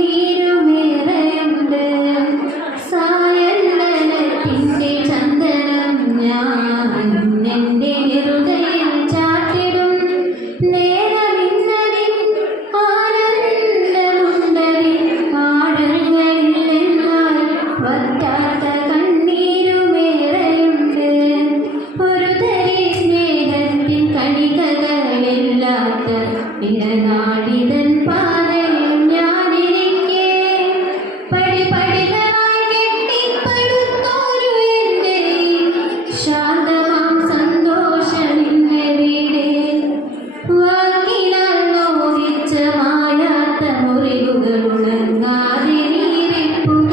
കണ്ണീരുമേറെയുണ്ട്. സായന്തനത്തിൻ്റെ ചന്ദനം ഞാൻ എൻ്റെ ഹൃദയം ചാർത്തിടും. നേരമിന്നതിൻ ആനന്ദമുണ്ടതിൻ ആഴങ്ങളിലെന്നാൽ വറ്റാത്ത കണ്ണീരുമേറെയുണ്ട്. ഒരു തരി സ്നേഹത്തിൻ കണികകളില്ലാത്ത ഇടനാടിതൻ പാതയിൽ ഞാനിരിക്കെ പടിപടികളായി കെട്ടിപ്പടുത്തോരു എൻ്റെ ശാന്തമാം സന്തോഷമിന്നവിടെ വാക്കിനാൽ നോവിച്ച മായാത്ത മുറിവുകളുണങ്ങാതെ നീറിപ്പുക